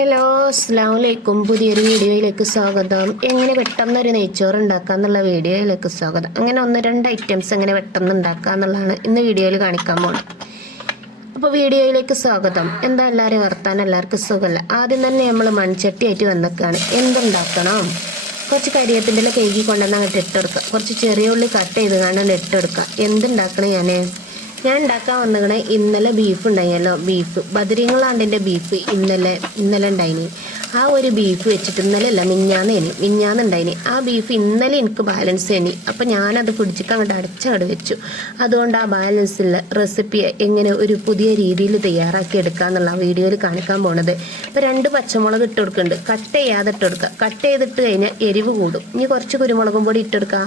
Hello, അസ്സലാമലൈക്കും. പുതിയൊരു വീഡിയോയിലേക്ക് സ്വാഗതം. എങ്ങനെ പെട്ടെന്നൊരു നെയ്ച്ചോറ് ഉണ്ടാക്കാന്നുള്ള വീഡിയോയിലേക്ക് സ്വാഗതം. അങ്ങനെ ഒന്ന് രണ്ട് ഐറ്റംസ് എങ്ങനെ പെട്ടെന്ന് ഉണ്ടാക്കുക എന്നുള്ളതാണ് ഇന്ന് വീഡിയോയിൽ കാണിക്കാൻ പോകുന്നത്. അപ്പോൾ വീഡിയോയിലേക്ക് സ്വാഗതം. എന്താ എല്ലാവരും വർത്താനം? എല്ലാവർക്കും സുഖമല്ല? ആദ്യം തന്നെ നമ്മൾ മൺചട്ടിയായിട്ട് വന്നേക്കാണ്. എന്തുണ്ടാക്കണം? കുറച്ച് കരിവേപ്പിൻ്റെ കഴുകി കൊണ്ടുവന്ന് അങ്ങോട്ട് ഇട്ടെടുക്കുക. കുറച്ച് ചെറിയ ഉള്ളി കട്ട് ചെയ്ത് കണ്ടാണ് ഇട്ടെടുക്കുക. എന്തുണ്ടാക്കണം? ഞാൻ ഉണ്ടാക്കാൻ വന്നിക്കണേ ഇന്നലെ ബീഫ് ഉണ്ടായിരുന്നല്ലോ. ബീഫ് ബദരീങ്ങളാണ്ടിൻ്റെ ബീഫ് ഇന്നലെ ഉണ്ടായിനി. ആ ഒരു ബീഫ് വെച്ചിട്ട് ഇന്നലെ അല്ല മിഞ്ഞാന്ന് ഉണ്ടായിനി. ആ ബീഫ് ഇന്നലെ എനിക്ക് ബാലൻസ് തന്നി. അപ്പം ഞാനത് പിടിച്ചിട്ട് അങ്ങോട്ട് അടച്ചങ്ങോട്ട് വെച്ചു. അതുകൊണ്ട് ആ ബാലൻസുള്ള റെസിപ്പി എങ്ങനെ ഒരു പുതിയ രീതിയിൽ തയ്യാറാക്കി എടുക്കുക എന്നുള്ള വീഡിയോയിൽ കാണിക്കാൻ പോണത്. ഇപ്പം 2 പച്ചമുളക് ഇട്ട് കൊടുക്കുന്നുണ്ട്. കട്ട് ചെയ്യാതെ ഇട്ട് കൊടുക്കുക. കട്ട് ചെയ്തിട്ട് കഴിഞ്ഞാൽ എരിവ് കൂടും. ഇനി കുറച്ച് കുരുമുളകും പൊടി ഇട്ടെടുക്കുക.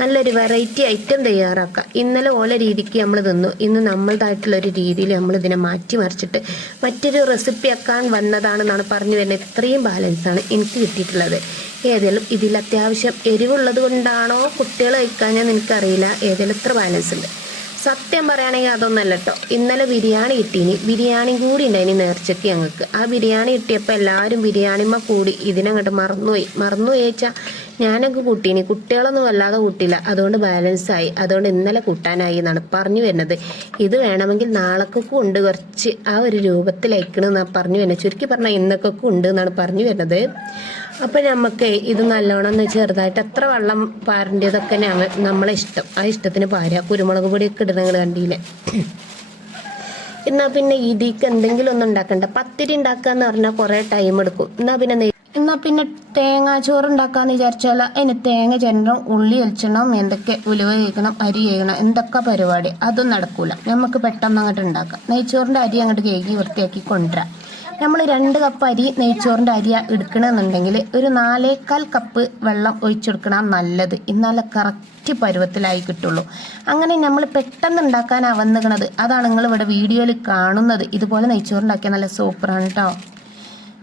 നല്ലൊരു വെറൈറ്റി ഐറ്റം തയ്യാറാക്കുക. ഇന്നലെ ഓല രീതിക്ക് നമ്മൾ തിന്നു. ഇന്ന് നമ്മളുടേതായിട്ടുള്ളൊരു രീതിയിൽ നമ്മളിതിനെ മാറ്റി മറിച്ചിട്ട് മറ്റൊരു റെസിപ്പി ആക്കാൻ വന്നതാണെന്നാണ് പറഞ്ഞു വരുന്നത്. ഇത്രയും ബാലൻസാണ് എനിക്ക് കിട്ടിയിട്ടുള്ളത്. ഏതെങ്കിലും ഇതിൽ അത്യാവശ്യം എരിവുള്ളത് കൊണ്ടാണോ കുട്ടികൾ കഴിക്കാഞ്ഞാൽ എനിക്കറിയില്ല. ഏതെങ്കിലും ഇത്ര ബാലൻസ് ഉണ്ട്. സത്യം പറയുകയാണെങ്കിൽ അതൊന്നല്ല കേട്ടോ. ഇന്നലെ ബിരിയാണി കിട്ടീനി. ബിരിയാണി കൂടി ഉണ്ടായിനി നേർച്ചയ്ക്ക് ഞങ്ങൾക്ക്. ആ ബിരിയാണി കിട്ടിയപ്പോൾ എല്ലാവരും ബിരിയാണിമ്മ കൂടി ഇതിനങ്ങോട്ട് മറന്നു ചോദിച്ചാൽ ഞാനൊക്കെ കൂട്ടീനി. കുട്ടികളൊന്നും വല്ലാതെ കൂട്ടില്ല. അതുകൊണ്ട് ബാലൻസായി. അതുകൊണ്ട് ഇന്നലെ കൂട്ടാനായി എന്നാണ് പറഞ്ഞു വരുന്നത്. ഇത് വേണമെങ്കിൽ നാളേക്കൊക്കെ ഉണ്ട്, കുറച്ച് ആ ഒരു രൂപത്തിലയക്കണമെന്നാണ് പറഞ്ഞു വരുന്നത്. ചുരുക്കി പറഞ്ഞാൽ ഇന്നൊക്കെ ഉണ്ട് എന്നാണ് പറഞ്ഞു വരുന്നത്. അപ്പം നമുക്ക് ഇത് നല്ലോണം ചെറുതായിട്ട് എത്ര വെള്ളം പാരേണ്ടതൊക്കെ നമ്മളെ ഇഷ്ടം. ആ ഇഷ്ടത്തിന് പാരുക. കുരുമുളക് പൊടിയൊക്കെ ഇടണങ്ങൾ കണ്ടില്ലേ. എന്നാൽ പിന്നെ ഇതിക്ക് എന്തെങ്കിലും ഒന്നും ഉണ്ടാക്കണ്ട. പത്തിരി ഉണ്ടാക്കുക എന്ന് പറഞ്ഞാൽ കുറേ ടൈം എടുക്കും. എന്നാൽ പിന്നെ തേങ്ങാച്ചോറ് ഉണ്ടാക്കാന്ന് വിചാരിച്ചാൽ അതിന് തേങ്ങ ചെരണം, ഉള്ളി ഒലിച്ചണം, എന്തൊക്കെ ഉലുവ കേൾക്കണം, അരി കേൾക്കണം, എന്തൊക്കെ പരിപാടി. അതും നടക്കൂല. നമുക്ക് പെട്ടെന്ന് അങ്ങോട്ട് ഉണ്ടാക്കാം. നെയ്ച്ചോറിൻ്റെ അരി അങ്ങോട്ട് കേൾക്കി വൃത്തിയാക്കി കൊണ്ടുവരാം. നമ്മൾ 2 കപ്പ് അരി നെയ്ച്ചോറിൻ്റെ അരി എടുക്കണമെന്നുണ്ടെങ്കിൽ ഒരു 4.25 കപ്പ് വെള്ളം ഒഴിച്ചെടുക്കണം നല്ലത്. എന്നാലേ കറക്റ്റ് പരുവത്തിലായി കിട്ടുള്ളൂ. അങ്ങനെ നമ്മൾ പെട്ടെന്ന് ഉണ്ടാക്കാനാണ് വന്നിക്കണത്. അതാണ് നിങ്ങൾ ഇവിടെ വീഡിയോയിൽ കാണുന്നത്. ഇതുപോലെ നെയ്ച്ചോറുണ്ടാക്കിയാൽ നല്ല സൂപ്പറാണ് കേട്ടോ.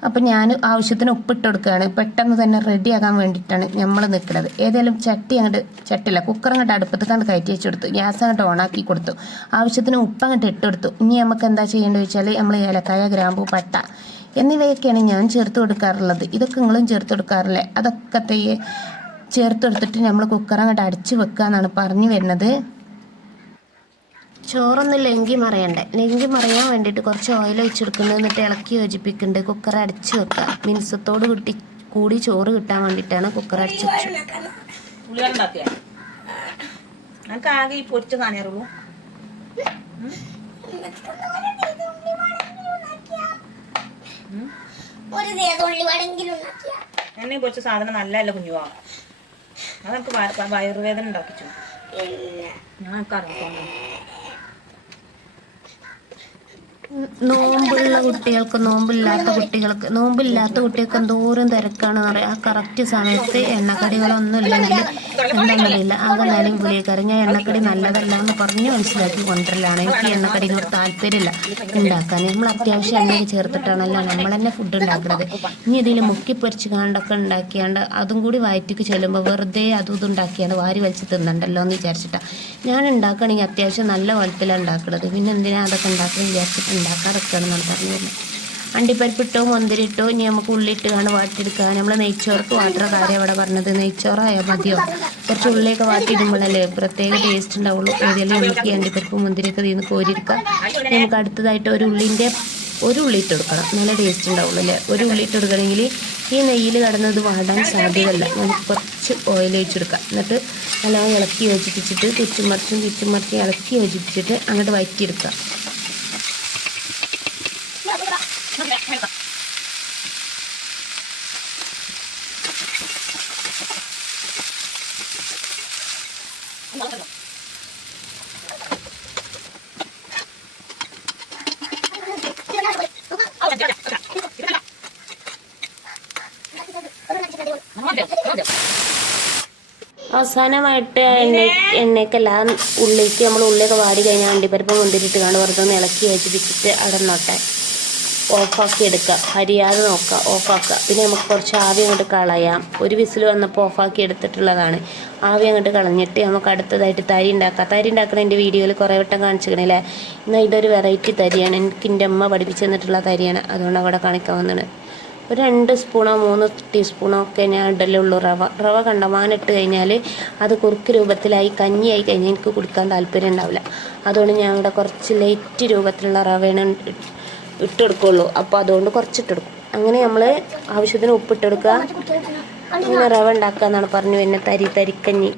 അപ്പം ഞാൻ ആവശ്യത്തിന് ഉപ്പിട്ട് കൊടുക്കുകയാണ്. പെട്ടെന്ന് തന്നെ റെഡിയാകാൻ വേണ്ടിയിട്ടാണ് നമ്മൾ നിൽക്കുന്നത്. ഏതായാലും ചട്ടില്ല കുക്കർ അങ്ങോട്ട് അടുപ്പത്ത് കണ്ട് കയറ്റി വെച്ച് കൊടുത്തു. ഗ്യാസ് അങ്ങോട്ട് ഓണാക്കി കൊടുത്തു. ആവശ്യത്തിന് ഉപ്പ് അങ്ങോട്ട് ഇട്ട് കൊടുത്തു. ഇനി നമുക്ക് എന്താ ചെയ്യേണ്ടത് വെച്ചാൽ നമ്മൾ ഏലക്കായ, ഗ്രാമ്പൂ, പട്ട എന്നിവയൊക്കെയാണ് ഞാൻ ചേർത്ത് കൊടുക്കാറുള്ളത്. ഇതൊക്കെ നിങ്ങളും ചേർത്ത് കൊടുക്കാറില്ലേ? അതൊക്കെ ചേർത്ത് കൊടുത്തിട്ട് നമ്മൾ കുക്കർ അങ്ങോട്ട് അടിച്ച് വെക്കുക എന്നാണ് പറഞ്ഞു വരുന്നത്. ചോറൊന്നും ലെങ്കി മറിയാൻ വേണ്ടിയിട്ട് കുറച്ച് ഓയിൽ ഒഴിച്ചെടുക്കുന്നത്. എന്നിട്ട് ഇളക്കി യോജിപ്പിക്കുന്നുണ്ട്. കുക്കർ അടിച്ച് വെക്കുക. മിനുസത്തോട് കൂടി ചോറ് കിട്ടാൻ വേണ്ടിയിട്ടാണ് കുക്കർ അടിച്ച് വെച്ചു. എന്നെ പൊരിച്ച സാധനം നല്ലല്ല കുഞ്ഞുവാ. അതെനിക്ക് വയറുവേദന ഉണ്ടാക്കിച്ചു. ഞങ്ങൾക്കറിയാം. നോമ്പില്ലാത്ത കുട്ടികൾക്ക് എന്തോരം തിരക്കാണ് പറയാം. ആ കറക്റ്റ് സമയത്ത് എണ്ണക്കടികളൊന്നും ഇല്ലെങ്കിൽ എന്താണെന്നില്ല ആകെ നേരം വിളിയേക്കാറ്. ഞാൻ എണ്ണക്കടി നല്ലതല്ല എന്ന് പറഞ്ഞ് മനസ്സിലാക്കി കൊണ്ടുവരലാണ്. എനിക്ക് എണ്ണക്കടിനോട് താല്പര്യമില്ല ഉണ്ടാക്കാൻ. നമ്മൾ അത്യാവശ്യം എണ്ണ ചേർത്തിട്ടാണല്ലോ നമ്മൾ തന്നെ ഫുഡ് ഉണ്ടാക്കുന്നത്. ഇനി ഇതിൽ മുക്കിപ്പൊരിച്ച് കാണ്ടൊക്കെ ഉണ്ടാക്കിയാണ്ട് അതും കൂടി വയറ്റിക്ക് ചെല്ലുമ്പോൾ വെറുതെ അതും ഉണ്ടാക്കിയാണ്ട് വാരി വലിച്ച് തിന്നണ്ടല്ലോ എന്ന് വിചാരിച്ചിട്ടാണ് ഞാൻ ഉണ്ടാക്കുകയാണെങ്കിൽ അത്യാവശ്യം നല്ല വലുപ്പത്തിലാണ് ഉണ്ടാക്കുന്നത്. പിന്നെ എന്തിനാ അതൊക്കെ ഉണ്ടാക്കുന്നത് വിചാരിച്ചിട്ട് ഉണ്ടാക്കാറൊക്കെയാണെന്നാണ് പറഞ്ഞു വരുന്നത്. അണ്ടിപ്പരിപ്പിട്ടോ മുന്തിരിട്ടോ ഇനി നമുക്ക് ഉള്ളിയിട്ട് കാണും വാട്ടിയെടുക്കുക. നമ്മൾ നെയ്ച്ചോർക്ക് വാട്ടുന്ന കാര്യം അവിടെ പറഞ്ഞത്. നെയ്ച്ചോറായോ മതിയോ? കുറച്ച് ഉള്ളിയൊക്കെ വാട്ടിയിടുമ്പോഴല്ലേ പ്രത്യേക ടേസ്റ്റ് ഉണ്ടാവുള്ളൂ. ഏതെങ്കിലും നമുക്ക് ഈ അണ്ടിപ്പരിപ്പ് മുന്തിരിയൊക്കെ ഇതിൽ നിന്ന് കോരിയെടുക്കാം. നമുക്ക് അടുത്തതായിട്ട് ഒരു ഉള്ളി ഇട്ട് കൊടുക്കണം. നല്ല ടേസ്റ്റ് ഉണ്ടാവുള്ളൂ അല്ലേ? ഒരു ഉള്ളി ഇട്ട് കൊടുക്കണമെങ്കിൽ ഈ നെയ്യിൽ കിടന്നത് വാടാൻ സാധ്യതയല്ല. നമുക്ക് കുറച്ച് ഓയിൽ ഒഴിച്ചെടുക്കാം. എന്നിട്ട് നല്ലോണം ഇളക്കി യോജിപ്പിച്ചിട്ട് തിരിച്ചും മറിച്ചും ഇളക്കി യോജിപ്പിച്ചിട്ട് അങ്ങോട്ട് വഴറ്റിയെടുക്കുക. അവസാനമായിട്ട് എണ്ണയ്ക്കെല്ലാം ഉള്ളിലേക്ക് നമ്മൾ ഉള്ളിയൊക്കെ വാടി കഴിഞ്ഞാൽ അണ്ടിപ്പരിപ്പ് മുന്തിരിട്ട് കാണും വെറുതെ ഒന്ന് ഇളക്കി യോജിപ്പിച്ചിട്ട് അവിടെ നോട്ടെ. ഓഫാക്കി എടുക്കുക, കരിയാതെ നോക്കുക, ഓഫാക്കുക. പിന്നെ നമുക്ക് കുറച്ച് ആവി അങ്ങോട്ട് കളയാം. ഒരു വിസിൽ വന്നപ്പോൾ ഓഫാക്കി എടുത്തിട്ടുള്ളതാണ്. ആവി അങ്ങോട്ട് കളഞ്ഞിട്ട് നമുക്ക് അടുത്തതായിട്ട് തരി ഉണ്ടാക്കാം. തരി ഉണ്ടാക്കണ എൻ്റെ വീഡിയോയിൽ കുറേ വട്ടം കാണിച്ചിരിക്കണല്ലേ. എന്നാൽ ഇതൊരു വെറൈറ്റി തരിയാണ്, എനിക്ക് എൻ്റെ അമ്മ പഠിപ്പിച്ചു തന്നിട്ടുള്ള തരിയാണ്, അതുകൊണ്ട് അവിടെ കാണിക്കാൻ വന്നത്. ഒരു 2 സ്പൂണോ 3 ടീസ്പൂണോ ഒക്കെ ഞാൻ ഇടലുള്ളൂ. റവ കണ്ടമാനം ഇട്ട് കഴിഞ്ഞാൽ അത് കുറുക്ക് രൂപത്തിലായി കഞ്ഞിയായി കഴിഞ്ഞാൽ എനിക്ക് കുടിക്കാൻ താല്പര്യം ഉണ്ടാവില്ല. അതുകൊണ്ട് ഞാൻ ഇവിടെ കുറച്ച് ലൈറ്റ് രൂപത്തിലുള്ള റവയാണ് ഇട്ടെടുക്കുള്ളൂ. അപ്പോൾ അതുകൊണ്ട് കുറച്ചിട്ടെടുക്കും. അങ്ങനെ നമ്മൾ ആവശ്യത്തിന് ഉപ്പിട്ടെടുക്കുക. അങ്ങനെ റവ ഉണ്ടാക്കുക എന്നാണ് പറഞ്ഞു. പിന്നെ തരിക്കഞ്ഞി.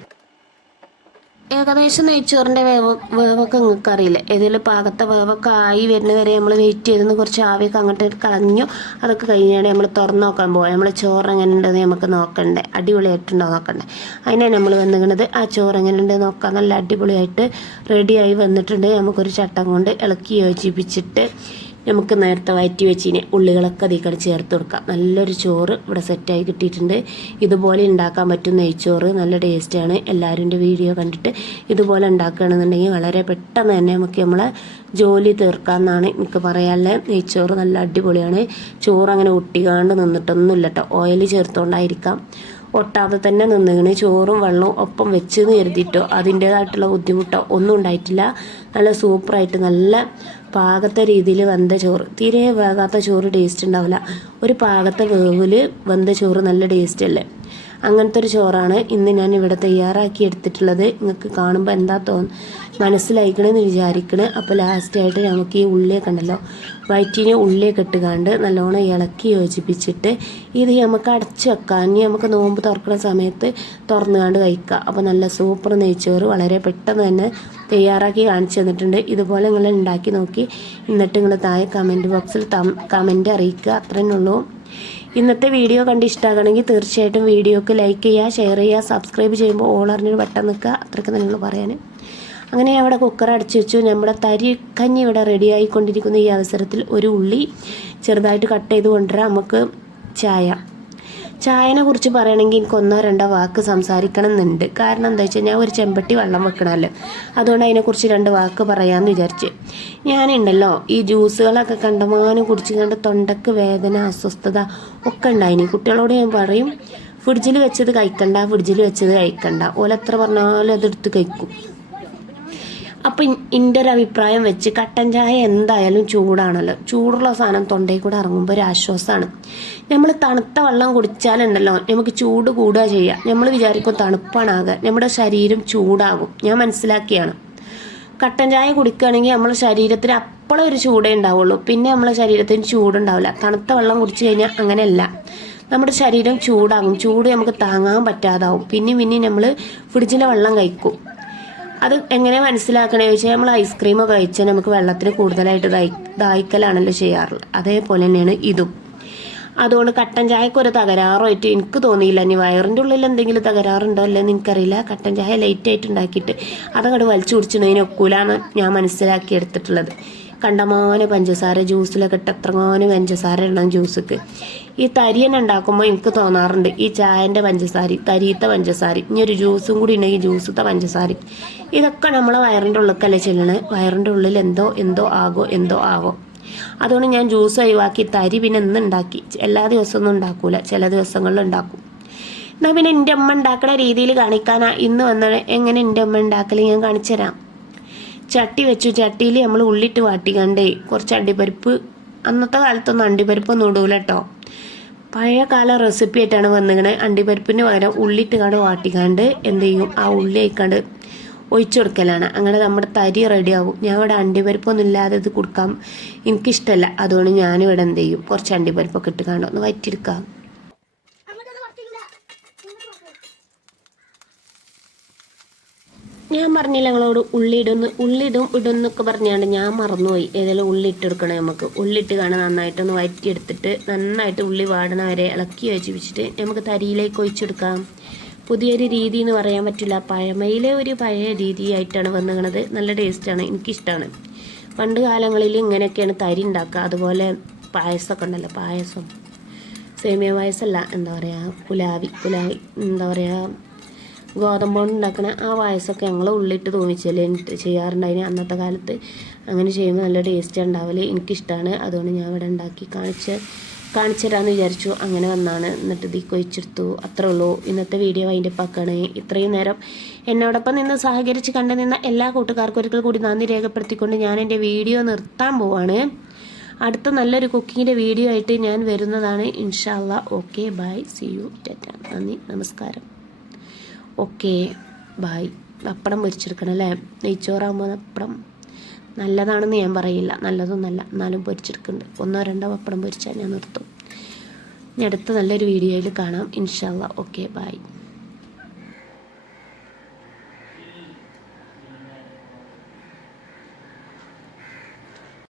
ഏകദേശം നെയ്ച്ചോറിൻ്റെ വേവൊക്കെ നിങ്ങൾക്ക് അറിയില്ല. ഏതെങ്കിലും പാകത്തെ വേവൊക്കെ ആയി വരുന്ന വരെ നമ്മൾ വെയിറ്റ് ചെയ്തെന്ന് കുറച്ച് ആവിയൊക്കെ അങ്ങോട്ട് കളഞ്ഞു. അതൊക്കെ കഴിഞ്ഞാൽ നമ്മൾ തുറന്ന് നോക്കാൻ പോകാം. നമ്മൾ ചോറ് എങ്ങനെ ഉണ്ടെന്ന് നമുക്ക് നോക്കണ്ടേ, അടിപൊളിയായിട്ടുണ്ടോ നോക്കണ്ടേ. അതിനാണ് നമ്മൾ വന്നിരിക്കുന്നത്. ആ ചോറ് എങ്ങനെ ഉണ്ട് നോക്കാം. നല്ല അടിപൊളിയായിട്ട് റെഡിയായി വന്നിട്ടുണ്ട്. നമുക്കൊരു ചട്ടം കൊണ്ട് ഇളക്കി യോജിപ്പിച്ചിട്ട് നമുക്ക് നേരത്തെ വയറ്റി വെച്ചിന് ഉള്ളികളൊക്കെ അതിൽ ചേർത്ത് കൊടുക്കാം. നല്ലൊരു ചോറ് ഇവിടെ സെറ്റായി കിട്ടിയിട്ടുണ്ട്. ഇതുപോലെ ഉണ്ടാക്കാൻ പറ്റും നെയ്ച്ചോറ്, നല്ല ടേസ്റ്റാണ്. എല്ലാവരും എൻ്റെ വീഡിയോ കണ്ടിട്ട് ഇതുപോലെ ഉണ്ടാക്കുകയാണെന്നുണ്ടെങ്കിൽ വളരെ പെട്ടെന്ന് തന്നെ നമുക്ക് നമ്മളെ ജോലി തീർക്കാമെന്നാണ് എനിക്ക് പറയാനുള്ളത്. നെയ്ച്ചോറ് നല്ല അടിപൊളിയാണ്. ചോറ് അങ്ങനെ ഒട്ടിക്കാണ്ട് നിന്നിട്ടൊന്നുമില്ല കേട്ടോ, ഓയിൽ ചേർത്തുകൊണ്ടായിരിക്കാം ഒട്ടാതെ തന്നെ നിന്നിങ്ങനെ. ചോറും വെള്ളവും ഒപ്പം വെച്ചെന്ന് കരുതിയിട്ടോ അതിൻ്റേതായിട്ടുള്ള ബുദ്ധിമുട്ടോ ഒന്നും ഉണ്ടായിട്ടില്ല. നല്ല സൂപ്പറായിട്ട് നല്ല പാകത്തെ രീതിയിൽ വെന്ത ചോറ്. തീരെ വേകാത്ത ചോറ് ടേസ്റ്റ് ഉണ്ടാവില്ല. ഒരു പാകത്തെ വേവിൽ വെന്ത ചോറ് നല്ല ടേസ്റ്റ് അല്ലേ. അങ്ങനത്തെ ഒരു ചോറാണ് ഇന്ന് ഞാൻ ഇവിടെ തയ്യാറാക്കി എടുത്തിട്ടുള്ളത്. നിങ്ങൾക്ക് കാണുമ്പോൾ എന്താ മനസ്സിലായിക്കണമെന്ന് വിചാരിക്കണേ. അപ്പോൾ ലാസ്റ്റായിട്ട് നമുക്ക് ഈ ഉള്ളിയൊക്കെ ഉണ്ടല്ലോ, വയറ്റിന് ഉള്ളിയൊക്കെ ഇട്ടുകാണ്ട് നല്ലോണം ഇളക്കി യോജിപ്പിച്ചിട്ട് ഇത് നമുക്ക് അടച്ചു വെക്കാം. ഇനി നമുക്ക് നോമ്പ് തുറക്കുന്ന സമയത്ത് തുറന്നുകാണ്ട് കഴിക്കാം. അപ്പോൾ നല്ല സൂപ്പർ നെയ്ച്ചോറ് വളരെ പെട്ടെന്ന് തന്നെ തയ്യാറാക്കി കാണിച്ചു തന്നിട്ടുണ്ട്. ഇതുപോലെ നിങ്ങൾ ഉണ്ടാക്കി നോക്കി എന്നിട്ട് നിങ്ങൾ താഴെ കമൻറ്റ് ബോക്സിൽ കമൻറ്റ് അറിയിക്കുക. അത്രയേ ഉള്ളൂ. ഇന്നത്തെ വീഡിയോ കണ്ട് ഇഷ്ടമാകണമെങ്കിൽ തീർച്ചയായിട്ടും വീഡിയോക്ക് ലൈക്ക് ചെയ്യുക, ഷെയർ ചെയ്യുക, സബ്സ്ക്രൈബ് ചെയ്യുമ്പോൾ ഓൾ അറിഞ്ഞൊരു ബട്ടൺ നിൽക്കുക. അത്രയ്ക്ക് നിങ്ങൾ പറയാൻ. അങ്ങനെ അവിടെ കുക്കർ അടച്ചു വെച്ചു. നമ്മുടെ തരിക്കഞ്ഞി ഇവിടെ റെഡി ആയിക്കൊണ്ടിരിക്കുന്ന ഈ അവസരത്തിൽ ഒരു ഉള്ളി ചെറുതായിട്ട് കട്ട് ചെയ്ത് കൊണ്ടുവരാം. നമുക്ക് ചായനെ കുറിച്ച് പറയണമെങ്കിൽ എനിക്ക് 1-2 വാക്ക് സംസാരിക്കണം എന്നുണ്ട്. കാരണം എന്താ വെച്ചാൽ ഞാൻ ഒരു ചെമ്പട്ടി വെള്ളം വെക്കണമല്ലോ, അതുകൊണ്ട് അതിനെക്കുറിച്ച് 2 വാക്ക് പറയാമെന്ന് വിചാരിച്ച്. ഞാനുണ്ടല്ലോ ഈ ജ്യൂസുകളൊക്കെ കണ്ടമാനം കുടിച്ച് കണ്ട് തൊണ്ടക്ക് വേദന, അസ്വസ്ഥത ഒക്കെ ഉണ്ടായിനി. കുട്ടികളോട് ഞാൻ പറയും ഫ്രിഡ്ജിൽ വെച്ചത് കഴിക്കണ്ട. ഓലെത്ര പറഞ്ഞാലും അതെടുത്ത് കഴിക്കും. അപ്പം എൻ്റെ ഒരു അഭിപ്രായം വെച്ച് കട്ടൻ ചായ എന്തായാലും ചൂടാണല്ലോ, ചൂടുള്ള സാധനം തൊണ്ടയിൽ കൂടെ ഇറങ്ങുമ്പോൾ ഒരു ആശ്വാസമാണ്. നമ്മൾ തണുത്ത വെള്ളം കുടിച്ചാലുണ്ടല്ലോ നമുക്ക് ചൂട് കൂടുക ചെയ്യുക. നമ്മൾ വിചാരിക്കും തണുപ്പാണാകുക, നമ്മുടെ ശരീരം ചൂടാകും. ഞാൻ മനസ്സിലാക്കിയാണ്. കട്ടൻ ചായ കുടിക്കുകയാണെങ്കിൽ നമ്മുടെ ശരീരത്തിന് അപ്പോഴും ഒരു ചൂടേ ഉണ്ടാവുള്ളൂ, പിന്നെ നമ്മളെ ശരീരത്തിന് ചൂടുണ്ടാവില്ല. തണുത്ത വെള്ളം കുടിച്ചു കഴിഞ്ഞാൽ അങ്ങനെയല്ല, നമ്മുടെ ശരീരം ചൂടാകും. ചൂട് നമുക്ക് താങ്ങാൻ പറ്റാതാവും. പിന്നെ നമ്മൾ ഫ്രിഡ്ജിലെ വെള്ളം കഴിക്കും. അത് എങ്ങനെ മനസ്സിലാക്കണേ ചോദിച്ചാൽ നമ്മൾ ഐസ്ക്രീമൊക്കെ കഴിച്ചാൽ നമുക്ക് വെള്ളത്തിന് കൂടുതലായിട്ട് ദാഹിക്കലാണല്ലോ ചെയ്യാറുള്ളത്. അതേപോലെ തന്നെയാണ് ഇതും. അതുകൊണ്ട് കട്ടൻ ചായക്ക് ഒരു തകരാറായിട്ട് എനിക്ക് തോന്നിയില്ല. ഇനി വയറിൻ്റെ ഉള്ളിൽ എന്തെങ്കിലും തകരാറുണ്ടോ അല്ലെന്ന് എനിക്കറിയില്ല. കട്ടൻ ചായ ലൈറ്റായിട്ട് ഉണ്ടാക്കിയിട്ട് അതങ്ങോട്ട് വലിച്ചു കുടിച്ചിടുന്നതിന് ഒക്കൂലാണ് ഞാൻ മനസ്സിലാക്കി എടുത്തിട്ടുള്ളത്. കണ്ടമാനം പഞ്ചസാര ജ്യൂസിലൊക്കെ ഇട്ട് എത്രങ്ങാനും പഞ്ചസാര ഇടണം ജ്യൂസൊക്കെ. ഈ തരിയന്നെ ഉണ്ടാക്കുമ്പോൾ എനിക്ക് തോന്നാറുണ്ട് ഈ ചായൻ്റെ പഞ്ചസാര, തരിയത്തെ പഞ്ചസാര, ഇനി ഒരു ജ്യൂസും കൂടി ഉണ്ടെങ്കിൽ ജ്യൂസത്തെ പഞ്ചസാര, ഇതൊക്കെ നമ്മളെ വയറിൻ്റെ ഉള്ളിലേക്കല്ലേ ചെല്ലണേ. വയറിൻ്റെ ഉള്ളിൽ എന്തോ ആകോ. അതുകൊണ്ട് ഞാൻ ജ്യൂസ് ഒഴിവാക്കി തരി പിന്നെ ഇന്ന് ഉണ്ടാക്കി. എല്ലാ ദിവസമൊന്നും ഉണ്ടാക്കൂല, ചില ദിവസങ്ങളിൽ ഉണ്ടാക്കും. എന്നാൽ പിന്നെ എൻ്റെ അമ്മ ഉണ്ടാക്കുന്ന രീതിയിൽ കാണിക്കാനാ ഇന്ന് വന്നത്. എങ്ങനെ എൻ്റെ അമ്മ ഉണ്ടാക്കൽ ഞാൻ കാണിച്ചു തരാം. ചട്ടി വെച്ചു. ചട്ടിയിൽ നമ്മൾ ഉള്ളിട്ട് വാട്ടിക്കണ്ടേ കുറച്ച് അണ്ടിപ്പരിപ്പ്. അന്നത്തെ കാലത്തൊന്നും അണ്ടിപ്പരിപ്പൊന്നും ഇടൂല കേട്ടോ, പഴയ കാല റെസിപ്പി ആയിട്ടാണ് വന്നിങ്ങനെ. അണ്ടിപ്പരിപ്പിന് പകരം ഉള്ളിട്ട് കാണ്ട് വാട്ടിക്കാണ്ട് എന്ത് ചെയ്യും, ആ ഉള്ളി ആയിക്കാണ്ട് ഒഴിച്ചു കൊടുക്കലാണ്. അങ്ങനെ നമ്മുടെ തരി റെഡിയാകും. ഞാൻ ഇവിടെ അണ്ടിപ്പരിപ്പൊന്നും ഇല്ലാതെ ഇത് കൊടുക്കാൻ എനിക്കിഷ്ടമല്ല. അതുകൊണ്ട് ഞാനിവിടെ എന്ത് ചെയ്യും, കുറച്ച് അണ്ടിപ്പരിപ്പൊക്കെ ഇട്ട് കാണ്ട് ഒന്ന് വറ്റിയെടുക്കാം. ഞാൻ പറഞ്ഞില്ല ഞങ്ങളോട് ഉള്ളിടും ഇടുന്നൊക്കെ പറഞ്ഞാണ്ട് ഞാൻ മറന്നുപോയി. ഏതെങ്കിലും ഉള്ളി ഇട്ടെടുക്കണേ നമുക്ക്. ഉള്ളിട്ട് കാണാൻ നന്നായിട്ടൊന്ന് വഴറ്റിയെടുത്തിട്ട് നന്നായിട്ട് ഉള്ളി വാടണ വരെ ഇളക്കി വെച്ചിട്ട് നമുക്ക് തരിയിലേക്ക് ഒഴിച്ചെടുക്കാം. പുതിയൊരു രീതി എന്ന് പറയാൻ പറ്റില്ല, പഴമയിലെ ഒരു പഴയ രീതിയായിട്ടാണ് വന്നിരിക്കുന്നത്. നല്ല ടേസ്റ്റാണ്, എനിക്കിഷ്ടമാണ്. പണ്ട് കാലങ്ങളിൽ ഇങ്ങനെയൊക്കെയാണ് തരി ഉണ്ടാക്കുക. അതുപോലെ പായസമൊക്കെ ഉണ്ടല്ലോ, പായസം, സേമിയ പായസമല്ല, എന്താ പറയുക, പുലാവി എന്താ പറയുക, ഗോതമ്പ് കൊണ്ട് ഉണ്ടാക്കണ ആ പായസമൊക്കെ ഞങ്ങൾ ഉള്ളിട്ട് തൂമിച്ചല്ലേ ചെയ്യാറുണ്ടായിന് അന്നത്തെ കാലത്ത്. അങ്ങനെ ചെയ്യുമ്പോൾ നല്ല ടേസ്റ്റ് ഉണ്ടാവല്. എനിക്കിഷ്ടമാണ്. അതുകൊണ്ട് ഞാൻ ഇവിടെ ഉണ്ടാക്കി കാണിച്ചു തരാമെന്ന് വിചാരിച്ചു. അങ്ങനെ വന്നാണ്. എന്നിട്ട് ഇതിക്ക് ഒഴിച്ചെടുത്തു. അത്രേ ഉള്ളൂ. ഇന്നത്തെ വീഡിയോ അതിൻ്റെ പക്കാണ്. ഇത്രയും നേരം എന്നോടൊപ്പം നിന്ന് സഹകരിച്ച് കണ്ടു നിന്ന എല്ലാ കൂട്ടുകാർക്കും ഒരിക്കൽ കൂടി നന്ദി രേഖപ്പെടുത്തിക്കൊണ്ട് ഞാൻ എൻ്റെ വീഡിയോ നിർത്താൻ പോവാണ്. അടുത്ത നല്ലൊരു കുക്കിങ്ങിൻ്റെ വീഡിയോ ആയിട്ട് ഞാൻ വരുന്നതാണ് ഇൻഷാ അല്ലാ. Okay bye, see you, tata. നന്ദി, നമസ്കാരം. Okay bye. പപ്പടം പൊരിച്ചെടുക്കണം അല്ലേ? നെയ്ച്ചോറാകുമ്പോൾ പപ്പടം നല്ലതാണെന്ന് ഞാൻ പറയില്ല, നല്ലതൊന്നല്ല, എന്നാലും പൊരിച്ചെടുക്കുന്നുണ്ട്. 1-2 പപ്പടം പൊരിച്ചാൽ ഞാൻ നിർത്തും. ഇനി അടുത്ത നല്ലൊരു വീഡിയോയിൽ കാണാം ഇൻഷാ അല്ലാ. Okay by.